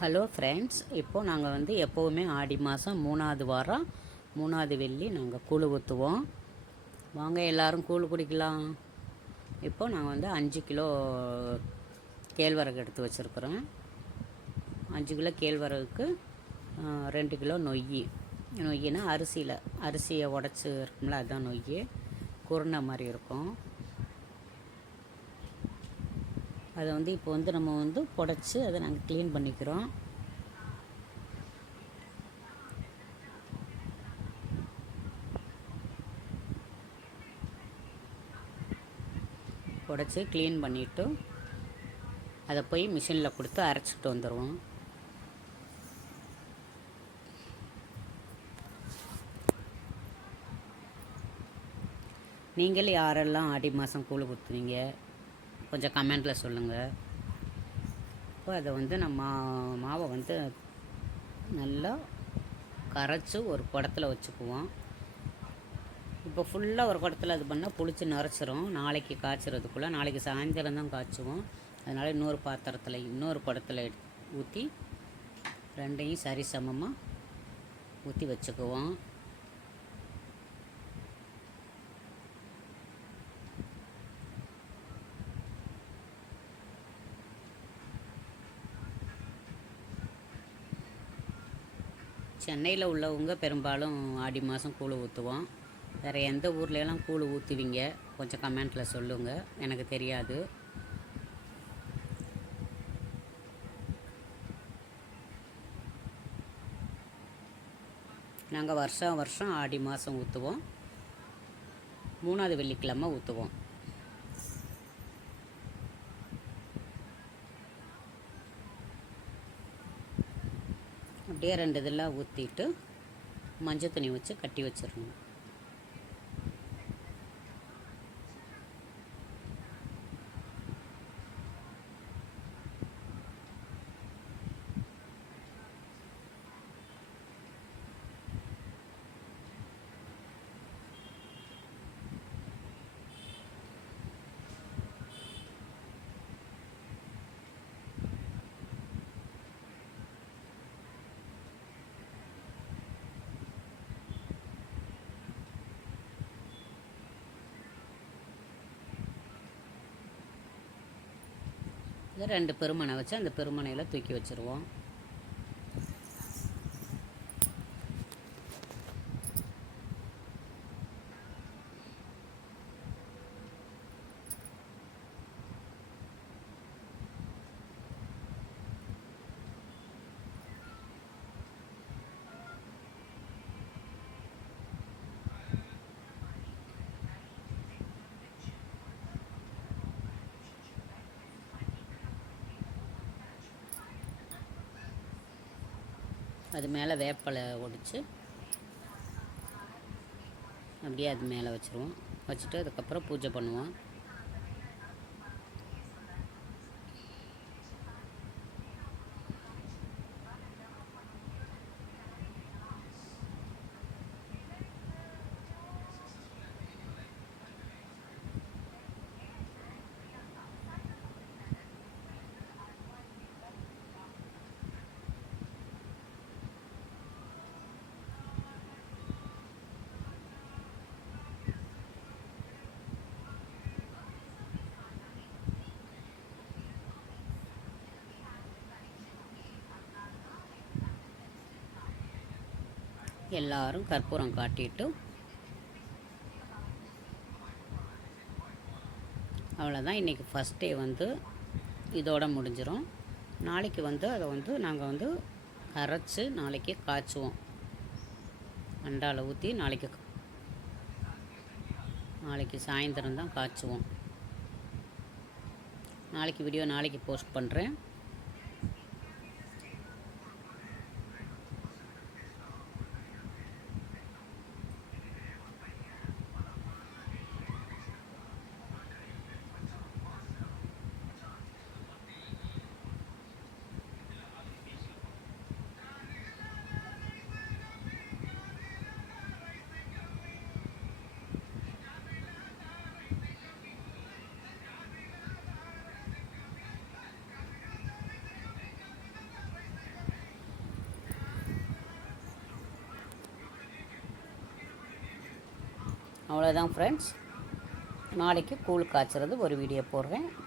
Hello friends, இப்போது நாங்கள் வந்து எப்போவுமே ஆடி மாதம் 3வது வாரம் 3வது வெள்ளி நாங்கள் கூழ் ஊற்றுவோம். வாங்க எல்லோரும் கூழ் குடிக்கலாம். இப்போது நாங்கள் வந்து 5 கிலோ கேழ்வரகு எடுத்து வச்சுருக்குறோம். 5 கிலோ கேழ்வரகுக்கு 2 கிலோ நொய்யினா அரிசியை உடச்சி இருக்கும்ல, அதுதான் நொய். குருணை மாதிரி இருக்கும். அதை வந்து இப்போ வந்து நம்ம வந்து புடச்சி அதை நாங்கள் க்ளீன் பண்ணிக்கிறோம். புடச்சி க்ளீன் பண்ணிவிட்டு அதை போய் மிஷினில் கொடுத்து அரைச்சிட்டு வந்துடுவோம். நீங்கள் யாரெல்லாம் ஆடி மாதம் கூழ் ஊற்றுவீங்க கொஞ்சம் கமெண்டில் சொல்லுங்கள். இப்போ அதை வந்து நம்ம மாவை வந்து நல்லா கரைச்சி ஒரு குடத்துல வச்சுக்குவோம். இப்போ ஃபுல்லாக ஒரு குடத்துல இது பண்ணால் புளிச்சு நரைச்சிரும். நாளைக்கு காய்ச்சறதுக்குள்ளே, நாளைக்கு சாயந்தரம் தான் காய்ச்சுவோம். அதனால் இன்னொரு பாத்திரத்தில் இன்னொரு குடத்துல ஊற்றி ரெண்டையும் சரிசமமாக ஊற்றி வச்சுக்குவோம். சென்னையில் உள்ளவங்க பெரும்பாலும் ஆடி மாதம் கூழ் ஊற்றுவோம். வேறு எந்த ஊர்லெலாம் கூழ் ஊற்றுவீங்க கொஞ்சம் கமெண்ட்டில் சொல்லுங்கள், எனக்கு தெரியாது. நாங்கள் வருஷம் வருஷம் ஆடி மாதம் ஊற்றுவோம். 3வது வெள்ளிக்கிழமை ஊற்றுவோம். அப்படியே 2 இதெல்லாம் ஊற்றிட்டு மஞ்சள் துணி வச்சு கட்டி வச்சிடணும். இதை 2 பெருமனை வச்சு அந்த பெருமனையில் தூக்கி வச்சுருவோம். அது மேலே வேப்பலை ஒடிச்சு அப்படியே அது மேலே வச்சுருவோம். வச்சுட்டு அதுக்கப்புறம் பூஜை பண்ணுவோம். எல்லாரும் கற்பூரம் காட்டிட்டு அவ்வளோதான். இன்றைக்கி ஃபஸ்ட் டே வந்து இதோட முடிஞ்சிடும். நாளைக்கு வந்து அதை வந்து நாங்கள் வந்து அரைச்சி நாளைக்கு காய்ச்சுவோம். அண்டாவில் ஊற்றி நாளைக்கு சாயந்தரம் தான் காய்ச்சுவோம். நாளைக்கு வீடியோ நாளைக்கு போஸ்ட் பண்ணுறேன். அவ்வளோதான் ஃப்ரெண்ட்ஸ். நாளைக்கு கூழ் காய்ச்சறது ஒரு வீடியோ போடுறேன்.